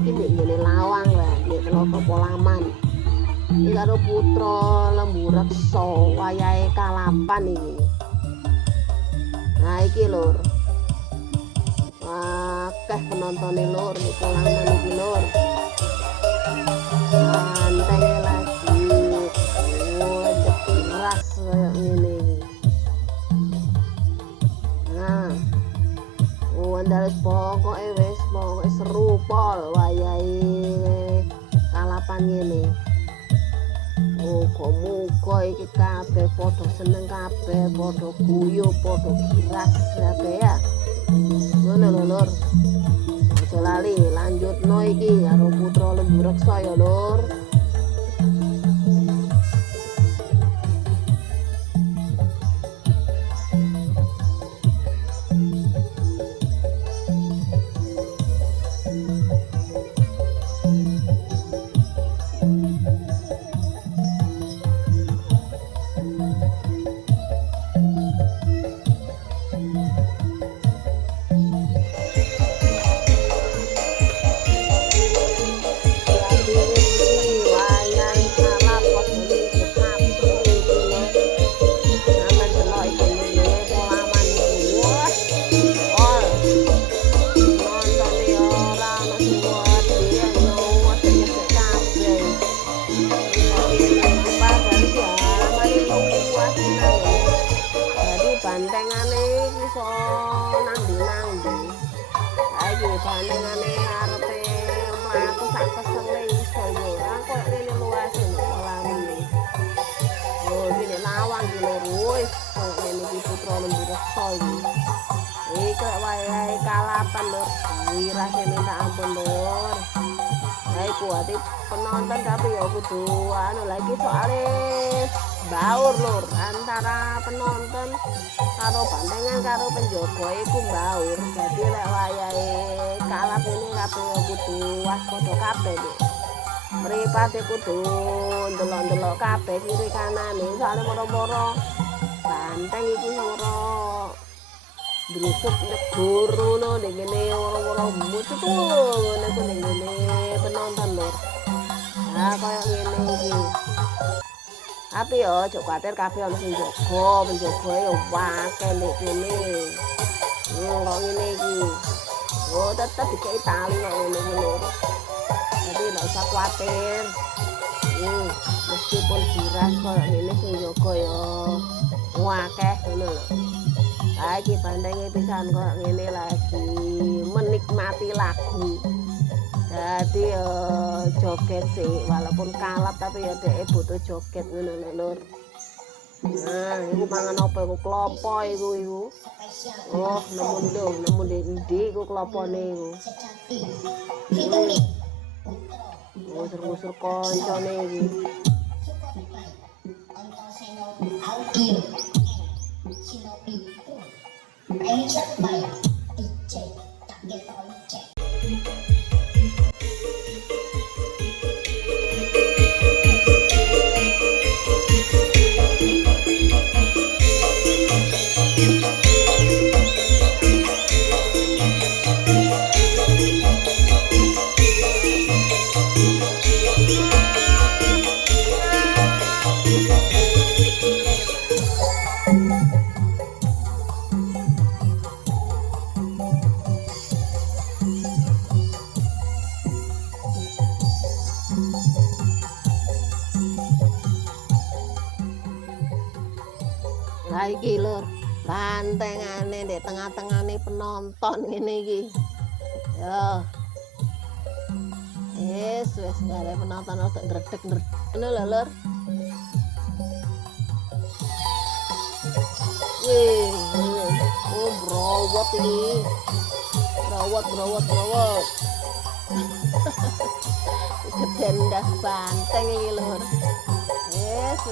iki ndek ngene lawang lah, ndek Tlogo Polaman. Iki karo putra Lembu Reksa wayahe kalapan iki. Nah iki lur. Akeh penontone lur di Polaman iki lur. Santai lagi. Jelas kayak ngene iki. Nah. Wis pokoke seru pol wayahe kalapan ngene. Muga-muga iki kabeh padha seneng kabeh, padha guyu, padha giras kabeh ya. Ngono lho lur. Aja lali lanjutno iki karo putra Lembu Reksa ya lur. Bantengane iki iso nandi-nandi. Saiki bantengane arepe mlaku sak kesele iso yo. Ora koyo ngene luase lho polane. Yo iki lawang iki lho wis koyo ngene iki putra Lembu Reksa iki. Iki wayahe kalapan lho. Wirase minta ampun lur. Lah iku ati penonton tapi ya kudu anu lagi soalnya baur lur antara penonton karo bandengan karo penjaga iku baur. Jadi lek wayahe kalap ini kabeh kudu waspada kabeh nek. Mripate kudu ndelok-ndelok kabeh kiri kanane soalnya moro-moro banteng iki ora drusuk nyegur ngono ning ngene ora-ora mucut ngene ku ning ngene penonton lur. Nah kaya ngene iki. Tapi yo aja kuwatir kabeh ana sing jaga, penjagae yo akeh nek kene. Kok ngene iki. Oh tetep dikei tali kok ngene iki lur. Jadi ndak usah kuwatir. Meskipun giras kaya ngene sing jaga yo akeh ngono lho. Lagi bandenge pisan kok ngene lagi menikmati lagu. Jadi joget sih walaupun kalap tapi ya dhek butuh joget ngono lho lur. Nah, iku mangan apa iku klopo iku. Oh, nemu ndi iku klopone iku. Ngusur-ngusur koncone iki. Lah iki lur, bantengane ndek tengah-tengane penonton ngene iki. Yo. Wis bare penonton rada ndredeg-ndredeg ngono lho lur. Wih, oh browot ini. Browot. Kedendas banteng iki lur. Wis.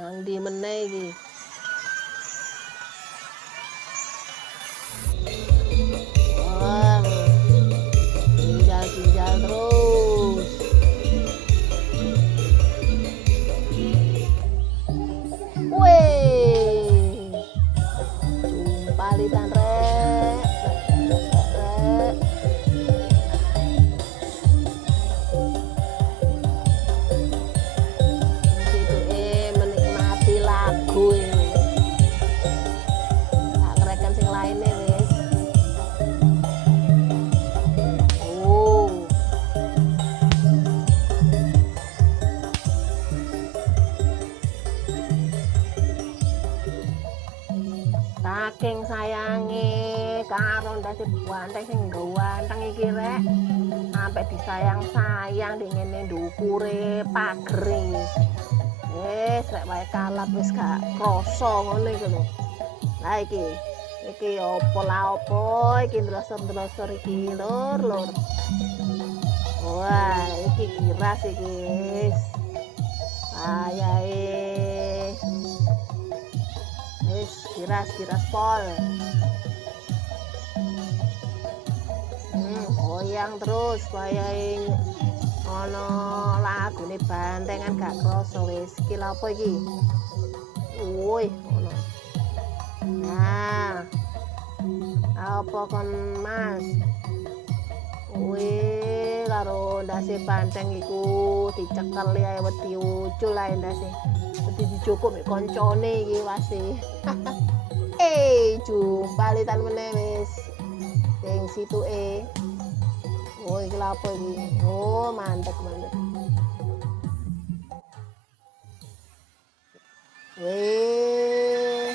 Nang di meneh iki. Wah. Ginjal terus. Wih. Jumpalitan rek. sayange karo ndase banteng sing ganteng iki rek. Sampai disayang-sayang di ngene ndukure pagere. Wis rek wae kalap wis gak krasa ngono iku lho. Lah iki opo lah opo iki ndlosor-ndlosor iki lur. Wah, iki kiras iki wis. Ayahe. Wis kiras pol. Goyang terus wayahe ana lagune bantengan gak krasa wis. Iki lha apa iki? Woi, ngono. Nah. Apa kon Mas? Wih, karo ndase banteng iku dicekel ya wedi ucul ae ndase. Wedi dicukup mek koncone iki wase. Jumpalitan meneh wis. Ning situke. Oh, iki lha apa iki? Oh, mantep. Wih.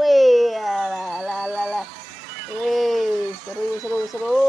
Wih, la. Wih, seru.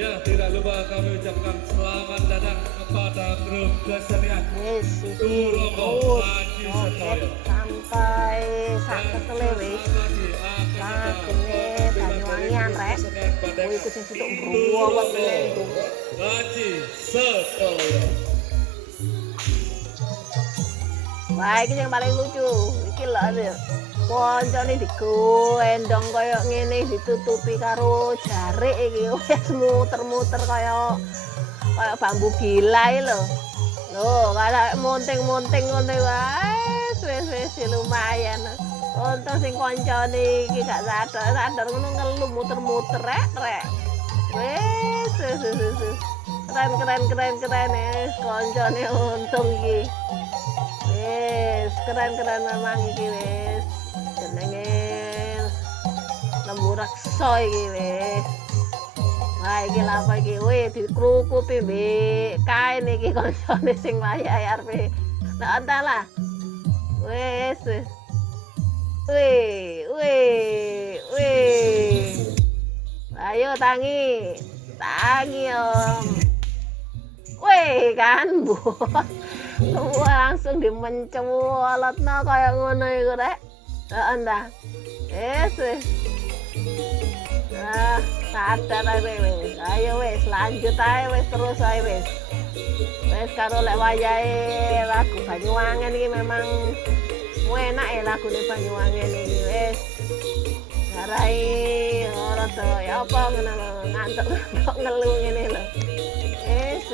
Ya, tidak lupa kami ucapkan selamat datang kepada grup kesenian Tulomo Haji Sedoyo. Sampai sak kesele wis. Lagune Banyuwangian rek. Kuwi iku sing situk mruwet iku. Haji Sedoyo. Wah, iki yang paling lucu. Iki lho. Koncone digendong kaya ngene ditutupi karo jarik iki wis muter-muter kaya bambu gila iki lho. Lho, kaya munting-munting ngono wis lumayan. Untung sing koncone iki gak sadar ngono ngelu muter-muter rek. Wis. Keren wis koncone untung iki. Wis keren memang iki wis. Jenenge lembu reksa iki wis. Wah iki lha apa iki? Wih dikrukupi mbek kain iki koncone sing wayahe arepe. Lah entahlah. Wis. Wih. Ayo tangi Om. Wih kan Bu. Langsung dimencolotno kaya ngono iku rek. Entah. Wis. Nah, sadar ae wis. Ayo wis lanjut ae wis terus ae wis. Wis karo lek wayahe lagu Banyuwangen iki memang enak ya lagune Banyuwangen iki wis. Garai ora to ya apa ngono ngantuk ngelu ngene lho. Wis.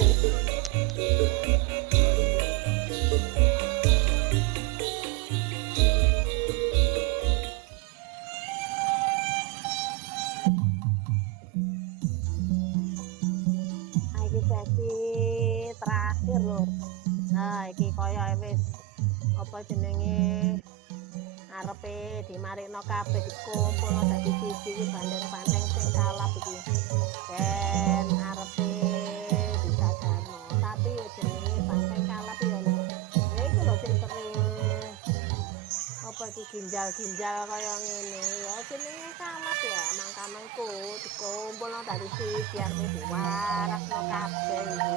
Sesi terakhir lur. Nah iki kaya wis apa jenenge arepe dimarikno kabeh dikumpulno dadi siji iki banteng-banteng sing kalap iki. Ben arepe disadarno. Tapi ya jenenge banteng kalap ya lho. Iki lho sing sering apa iki ginjal-ginjal kaya ngene ya jenenge kalap ya mangka-mangko dikumpulno dadi siji arep diwarasno kabeh iki.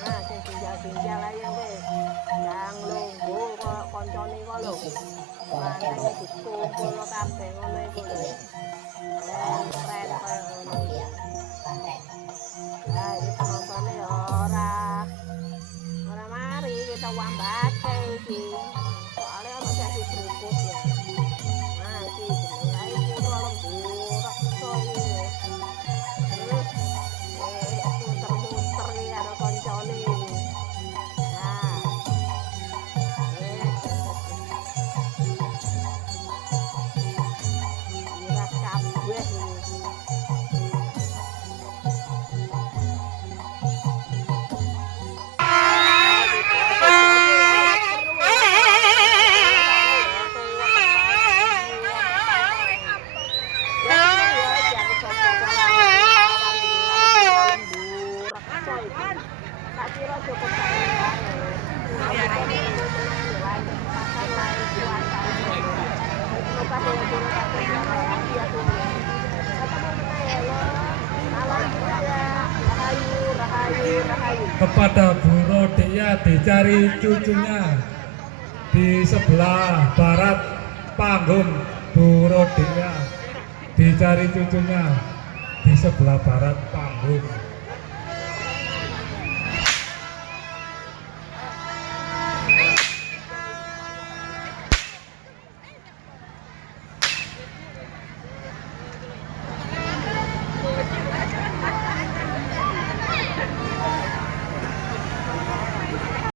Nah sing ginjal-ginjal ae wis ndang lungguh kok koncone kok lho. Banteng dikumpulno kabeh ngono iku lho. Keren kaya ngono ya. Nah iki penontonnya ya ora mari kita wambate iki. Soalnya ono sesi berikutnya. Nah iki jenenge iki lembu reksa iki. Terus muter-muter iki karo koncone iki. Nah kepada Bu Rodia dicari cucunya di sebelah barat panggung. Bu Rodia dicari cucunya di sebelah barat panggung.